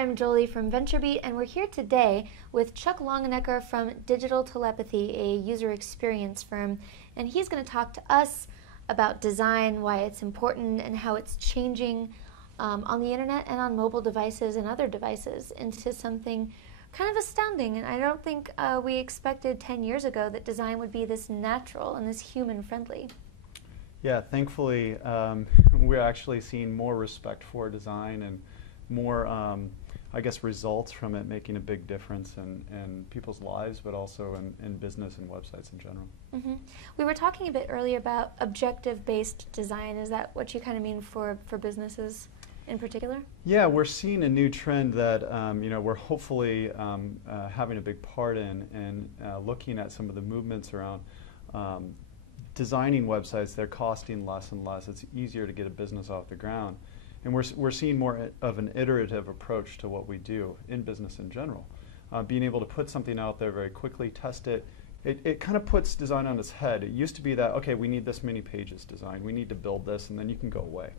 I'm Jolie from VentureBeat, and we're here today with Chuck Longanecker from Digital Telepathy, a user experience firm, and he's going to talk to us about design, why it's important, and how it's changing on the internet and on mobile devices and other devices into something kind of astounding. And I don't think we expected 10 years ago that design would be this natural and this human-friendly. Yeah, thankfully, we're actually seeing more respect for design and more, I guess, results from it making a big difference in people's lives, but also in business and websites in general. Mm-hmm. We were talking a bit earlier about objective-based design. Is that what you kind of mean for businesses in particular? Yeah, we're seeing a new trend that we're hopefully having a big part in looking at some of the movements around designing websites. They're costing less and less. It's easier to get a business off the ground. And we're seeing more of an iterative approach to what we do in business in general. Being able to put something out there very quickly, test it, it kind of puts design on its head. It used to be that, okay, we need this many pages designed, we need to build this, and then you can go away.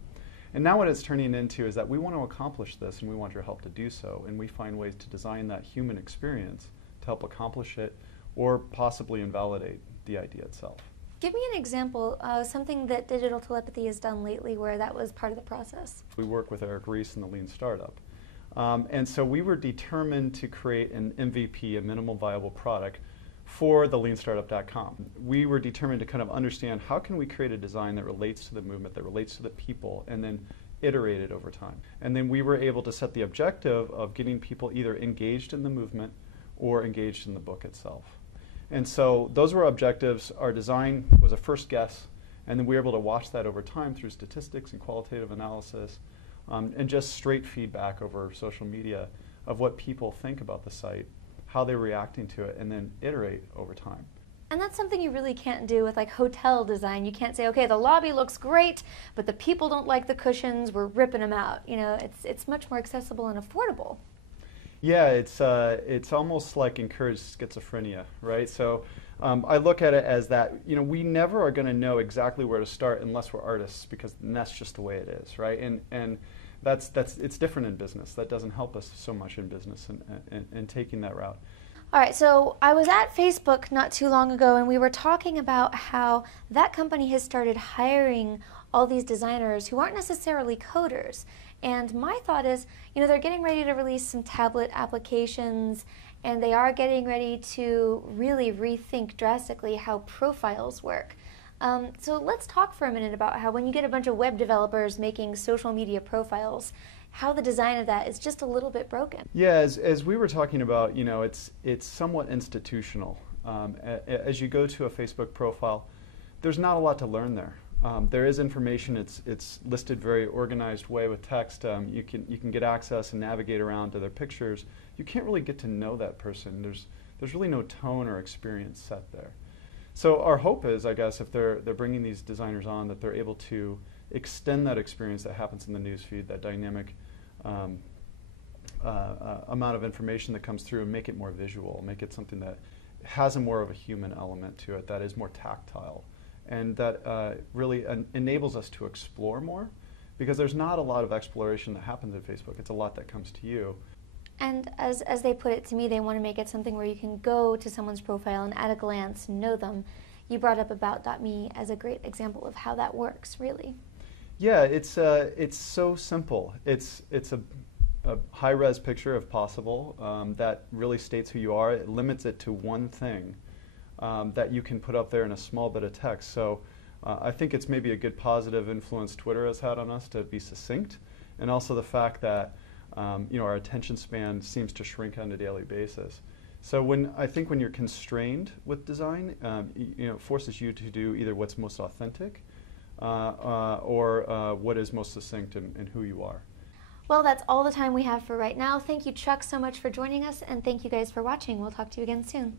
And now what it's turning into is that we want to accomplish this, and we want your help to do so, and we find ways to design that human experience to help accomplish it, or possibly invalidate the idea itself. Give me an example of something that Digital Telepathy has done lately where that was part of the process. We work with Eric Rees in the Lean Startup. And so we were determined to create an MVP, a minimal viable product, for the leanstartup.com. We were determined to kind of understand how can we create a design that relates to the movement, that relates to the people, and then iterate it over time. And then we were able to set the objective of getting people either engaged in the movement or engaged in the book itself. And so those were objectives. Our design was a first guess, and then we were able to watch that over time through statistics and qualitative analysis, and just straight feedback over social media of what people think about the site, how they're reacting to it, and then iterate over time. And that's something you really can't do with like hotel design. You can't say, okay, the lobby looks great, but the people don't like the cushions, we're ripping them out. You know, it's much more accessible and affordable. Yeah, it's almost like encouraged schizophrenia, right? So I look at it as that, we never are going to know exactly where to start unless we're artists, because that's just the way it is, right? And it's different in business. That doesn't help us so much in business and taking that route. All right, so I was at Facebook not too long ago, and we were talking about how that company has started hiring all these designers who aren't necessarily coders. And my thought is, they're getting ready to release some tablet applications, and they are getting ready to really rethink drastically how profiles work. So let's talk for a minute about how when you get a bunch of web developers making social media profiles, how the design of that is just a little bit broken. Yeah, as we were talking about, it's somewhat institutional. As you go to a Facebook profile, there's not a lot to learn there. There is information. It's listed very organized way with text. You can get access and navigate around to their pictures. You can't really get to know that person. There's really no tone or experience set there. So our hope is, I guess, if they're bringing these designers on, that they're able to extend that experience that happens in the newsfeed, that dynamic amount of information that comes through, and make it more visual, make it something that has more of a human element to it, that is more tactile, and that really enables us to explore more, because there's not a lot of exploration that happens at Facebook. It's a lot that comes to you. And as they put it to me, they want to make it something where you can go to someone's profile and at a glance know them. You brought up About.me as a great example of how that works, really. Yeah, it's so simple. It's a high-res picture, if possible, that really states who you are. It limits it to one thing that you can put up there in a small bit of text. So I think it's maybe a good positive influence Twitter has had on us to be succinct, and also the fact that our attention span seems to shrink on a daily basis. So I think when you're constrained with design, it forces you to do either what's most authentic or what is most succinct in who you are. Well, that's all the time we have for right now. Thank you, Chuck, so much for joining us, and thank you guys for watching. We'll talk to you again soon.